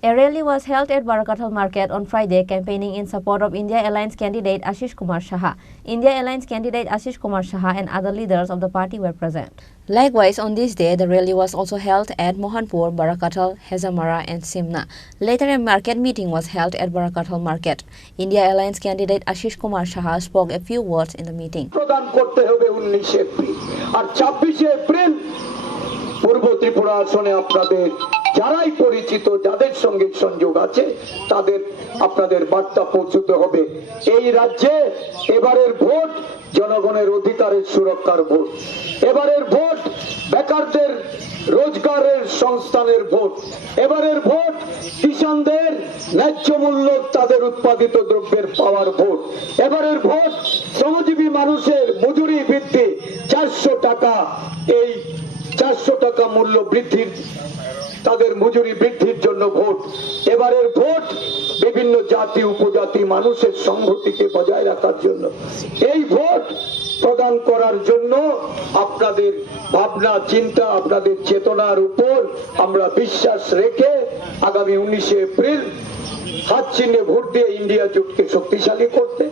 A rally was held at Barakatal Market on Friday, campaigning in support of India Alliance candidate Ashish Kumar Saha. India Alliance candidate Ashish Kumar Saha and other leaders of the party were present. Likewise, on this day, the rally was also held at Mohanpur, Barakatal, Hazamara, and Simna. Later, a market meeting was held at Barakatal Market. India Alliance candidate Ashish Kumar Saha spoke a few words in the meeting. পূর্ব ত্রিপুরা আসনে আপনাদের যারাই পরিচিত যাদের সঙ্গে সংযোগ আছে তাদের আপনাদের বার্তা পৌঁছতে হবে। এই রাজ্যে এবারের ভোট জনগণের অধিকারের সুরক্ষার ভোট, এবারের ভোট বেকারদের রোজগারের সংস্থানের ভোট, এবারের ভোট কিষানদের ন্যায্য মূল্য তাদের উৎপাদিত দ্রব্যের পাওয়ার ভোট, এবারের ভোট শ্রমজীবী মানুষের মজুরি বৃদ্ধি 400 টাকা, এই 400 টাকা মূল্য বৃদ্ধির তাদের মজুরি বৃদ্ধির জন্য ভোট, এবারের ভোট বিভিন্ন জাতি উপজাতি মানুষের সংহতিকে বজায় রাখার জন্য। এই ভোট প্রদান করার জন্য আপনাদের ভাবনা চিন্তা আপনাদের চেতনার উপর আমরা বিশ্বাস রেখে আগামী 19 এপ্রিল হাত চিহ্নে ভোট দিয়ে ইন্ডিয়া জোটকে শক্তিশালী করতে,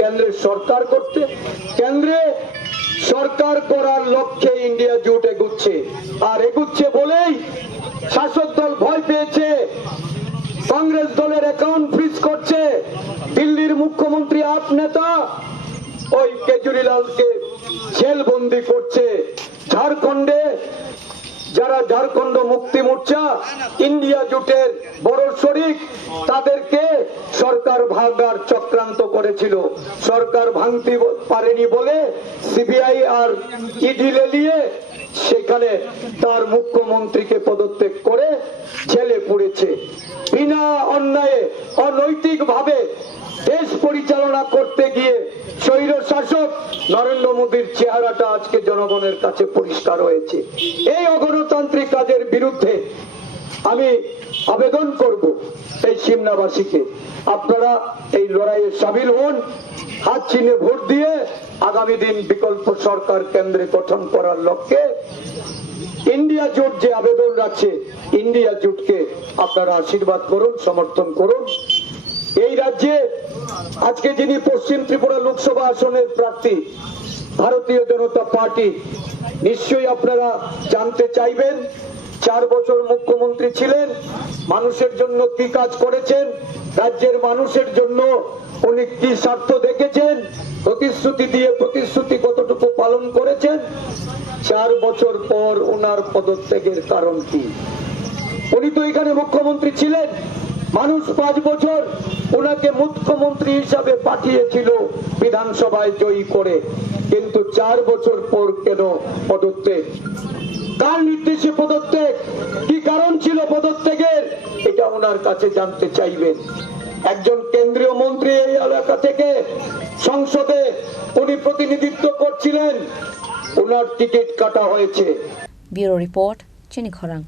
কেন্দ্রের সরকার করতে, কেন্দ্রে সরকার করার লক্ষ্যে ইন্ডিয়া জোট এগুচ্ছে। আর এগুচ্ছে বলেই শাসক দল ভয় পেয়েছে, কংগ্রেস দলের অ্যাকাউন্ট ফ্রিজ করছে, দিল্লির মুখ্যমন্ত্রী আপ নেতা ওই কেজরিওয়ালকে জেলবন্দি করছে, ঝাড়খণ্ডে যারা ঝাড়খণ্ড মুক্তি মোর্চা ইন্ডিয়া জোটের বড় শরিক তাদেরকে সরকার ভাঙার চক্রান্ত করেছিল, সরকার ভাঙতে পারেনি বলে সিবিআই আর ইডি লেলিয়ে সেখানে তার মুখ্যমন্ত্রীকে পদত্যাগ করে জেলে পুড়েছে। বিনা অন্যায়ে অনৈতিক ভাবে দেশ পরিচালনা করতে গিয়ে স্বৈর শাসক নরেন্দ্র মোদীর চেহারাটা আজকে জনগণের কাছে পরিষ্কার হয়েছে। এই অগণতান্ত্রিক কাজের বিরুদ্ধে আমি আবেদন করব এই সিমনাবাসীকে, আপনারা এই লড়াইয়ে সামিল হন, হাত চিহ্নে ভোট দিয়ে আগামী দিন বিকল্প সরকার কেন্দ্রে গঠন করার লক্ষ্যে ইন্ডিয়া জোট যে আবেদন রাখছে ইন্ডিয়া জোটকে আপনারা আশীর্বাদ করুন, সমর্থন করুন। এই রাজ্যে আজকে যিনি পশ্চিম ত্রিপুরা লোকসভা আসনের প্রার্থী ভারতীয় জনতা পার্টি, নিশ্চয়ই আপনারা জানতে চাইবেন 4 বছর মুখ্যমন্ত্রী ছিলেন, মানুষের জন্য কি কাজ করেছেন, রাজ্যের মানুষের জন্য উনি কি স্বার্থ দেখেছেন, প্রতিশ্রুতি দিয়ে প্রতিশ্রুতি কতটুকু পালন করেছেন। 4 বছর পর ওনার পদত্যাগের কারণ কি? উনি তো এখানে মুখ্যমন্ত্রী ছিলেন, মানুষ 5 বছর ওনাকে মুখ্যমন্ত্রী হিসাবে পাঠিয়েছিল বিধানসভায় জয়ী করে, কিন্তু 4 বছর পর কেন পদত্যাগ? কার নির্দেশে পদত্যাগ? কি কারণ ছিল পদত্যাগের? এটা ওনার কাছে জানতে চাইবেন। একজন কেন্দ্রীয় মন্ত্রী এই এলাকা থেকে সংসদে উনি প্রতিনিধিত্ব করছিলেন, ওনার টিকিট কাটা হয়েছে। ব্যুরো রিপোর্ট, চিনি খরাং।